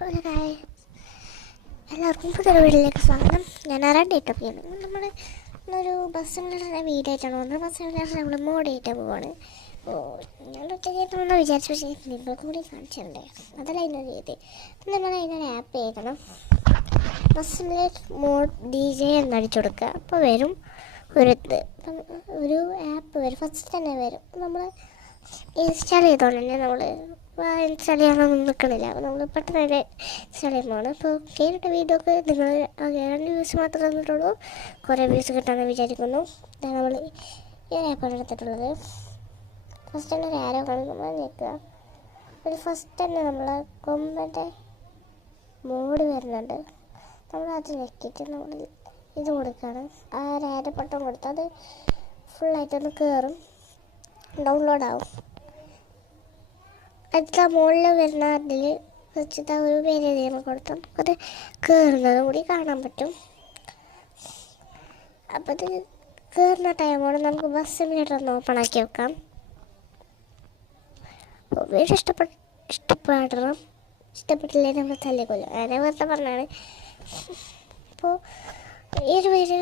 അപ്പോൾ എല്ലാവർക്കും പുതിയൊരു വീട്ടിലേക്ക് സ്വാഗതം. ഞാൻ ആരാണ്ടേറ്റൊക്കെയാണ്. നമ്മൾ ഒരു ബസ് സിമുലേറ്ററിൻ്റെ വീഡിയോ ആയിട്ടാണ് വന്നത്. ബസ് സിമുലേറ്റർ നമ്മൾ മോഡ് ചെയ്തിട്ട് പോവാണ്. അപ്പോൾ ഞാൻ ഒറ്റയ്ക്കായിട്ടാണെന്ന് വിചാരിച്ചു, പക്ഷേ നിങ്ങൾക്ക് കൂടി കാണിച്ചിട്ടുണ്ടേ. അതല്ല അതിനൊരു രീതി. അപ്പം നമ്മൾ അതിനൊരു ആപ്പ് ചെയ്യണം. ബസ് സിമുലേറ്റർ മോഡ് DJ എന്നടിച്ചു കൊടുക്കുക. അപ്പോൾ വരും ഒരു ആപ്പ് വരും. ഫസ്റ്റ് തന്നെ വരും. നമ്മൾ ഇൻസ്റ്റാൾ ചെയ്തോണ്ട് തന്നെ നമ്മൾ ഇൻസ്റ്റാൾ ചെയ്യാനൊന്നും നിൽക്കണില്ല. അപ്പോൾ നമ്മൾ പെട്ടെന്ന് തന്നെ ഇൻസ്റ്റാൾ ചെയ്യുമ്പോഴാണ്. ഇപ്പോൾ കേട്ടിട്ട വീഡിയോക്ക് നിങ്ങൾ 2 വ്യൂസ് മാത്രമേ തന്നിട്ടുള്ളൂ. കുറേ വ്യൂസ് കിട്ടാമെന്ന് വിചാരിക്കുന്നു. ഇതാണ് നമ്മൾ ഈ ഒരു ആപ്പാണ് എടുത്തിട്ടുള്ളത്. ഫസ്റ്റ് തന്നെ ഒരു ആരോ കാണിക്കുമ്പോൾ നിൽക്കുക. ഒരു ഫസ്റ്റ് തന്നെ നമ്മൾ കൊമ്പൻ്റെ മോഡ് വരുന്നുണ്ട്. നമ്മൾ അത് ഞെക്കിയിട്ട് നമ്മൾ ഇത് കൊടുക്കുകയാണ്. ആ ഒരു ആരോ പട്ടം കൊടുത്താൽ അത് ഫുള്ളായിട്ടൊന്ന് കയറും, ഡൗൺലോഡ് ആവും. അടുത്ത മുകളിൽ വരുന്ന അതിൽ വെച്ചിട്ട് ഒരു പേര് ചെയ്യുമ്പോൾ കൊടുത്താൽ അത് കയറുന്നതും കൂടി കാണാൻ പറ്റും. അപ്പോൾ അത് കയറുന്ന ടൈമോട് നമുക്ക് ബസ് സിമുലേറ്റർ ഒന്ന് ഓപ്പൺ ആക്കി വെക്കാം. അപ്പോൾ വീഡിയോ ഇഷ്ടപ്പെടണം. ഇഷ്ടപ്പെട്ടില്ലേ നമ്മൾ തല്ലിക്കൊല്ലും. അങ്ങനെ വെറുതെ പറഞ്ഞാണ്. അപ്പോൾ ഈ ഒരു വീഡിയോ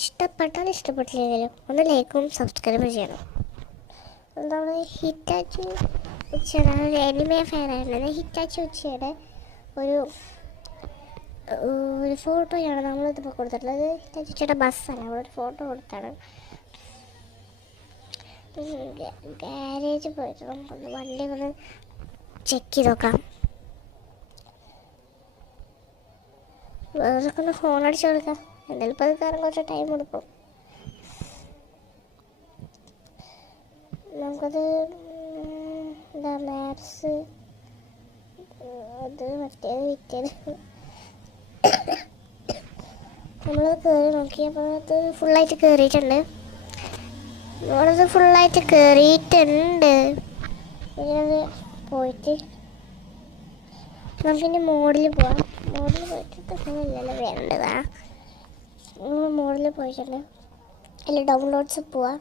ഇഷ്ടപ്പെട്ടാൽ ഇഷ്ടപ്പെട്ടില്ലെങ്കിലും ഒന്ന് ലൈക്കും സബ്സ്ക്രൈബും ചെയ്യണം. നമ്മൾ ഹിറ്റാച്ചി ഉച്ചയുടെ ഒരു എനിമേ ഫാനായിരുന്നത്. ഹിറ്റാച്ചി ഉച്ചയുടെ ഒരു ഫോട്ടോയാണ് നമ്മളിതിപ്പോൾ കൊടുത്തിട്ടുള്ളത്. ഹിറ്റാച്ചി ഉച്ചയുടെ ബസ്സല്ല, നമ്മളൊരു ഫോട്ടോ കൊടുത്താണ്. ഗാരേജ് പോയിട്ട് നമുക്കൊന്ന് വണ്ടി ഒന്ന് ചെക്ക് ചെയ്ത് നോക്കാം. വേറെ ഒന്ന് ഫോൺ അടിച്ചു കൊടുക്കാം. എന്തായാലും ഇപ്പോൾ അത് കാരണം കുറച്ച് ടൈം എടുക്കും. നമുക്കത് എന്താ മാപ്സ് അത് വിറ്റത് നമ്മളത് കയറി നോക്കി. അപ്പോൾ അത് ഫുള്ളായിട്ട് കയറിയിട്ടുണ്ട്. നമ്മളത് ഫുള്ളായിട്ട് കയറിയിട്ടുണ്ട്. ഇനി പോയിട്ട് നമുക്കിനി മോഡിൽ പോവാം. മോഡിൽ പോയിട്ട് അങ്ങനെയല്ലല്ലോ വേണ്ടതാ. മോഡിൽ പോയിട്ടുണ്ട്. അതിൽ ഡൗൺലോഡ്സ് പോവാം.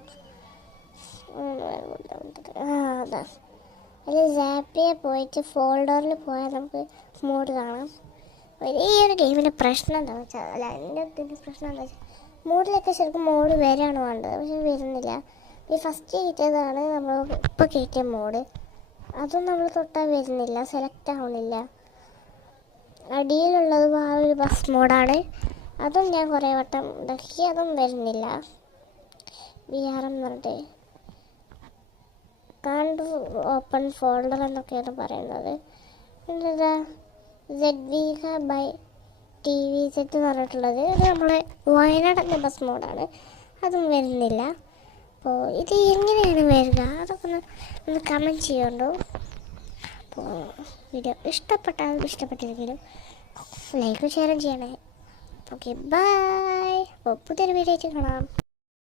അതാ അതിൽ സാപ്പിയെ പോയിട്ട് ഫോൾഡറിൽ പോയാൽ നമുക്ക് മോഡ് കാണാം. ഈ ഒരു ഗെയിമിൻ്റെ പ്രശ്നം എന്താണെന്ന് വെച്ചാൽ, അല്ല എൻ്റെ പ്രശ്നം എന്താ വെച്ചാൽ, മോഡിലൊക്കെ ശരിക്കും മോഡ് വരാണ് വേണ്ടത്, പക്ഷെ വരുന്നില്ല. ഈ ഫസ്റ്റ് കയറ്റിയതാണ് നമ്മൾ ഇപ്പോൾ കയറ്റിയ മോഡ്. അതും നമ്മൾ തൊട്ടാൽ വരുന്നില്ല, സെലക്ട് ആവുന്നില്ല. അടിയിലുള്ളത് ആ ഒരു ബസ് മോഡാണ്. അതും ഞാൻ കുറേ വട്ടം ഇതാക്കി, അതും വരുന്നില്ല. BRM എന്ന് പറഞ്ഞിട്ട് കാണ്ട് ഓപ്പൺ ഫോൾഡർ എന്നൊക്കെയാണ് പറയുന്നത്. എന്താ ZVK ബൈ TVZ എന്ന് പറഞ്ഞിട്ടുള്ളത്. അത് നമ്മളെ വയനാടിൻ്റെ ബസ് മോഡാണ്. അതും വരുന്നില്ല. അപ്പോൾ ഇത് എങ്ങനെയാണ് വരിക അതൊക്കെ ഒന്ന് കമൻറ്റ് ചെയ്യുന്നുണ്ടോ. അപ്പോൾ വീഡിയോ ഇഷ്ടപ്പെട്ടാലും ഇഷ്ടപ്പെട്ടില്ലെങ്കിലും ലൈക്കും ഷെയറും ചെയ്യണേ. Okay, bye. അപ്പോൾ പുതിയൊരു വീഡിയോ ആയിട്ട് കാണാം.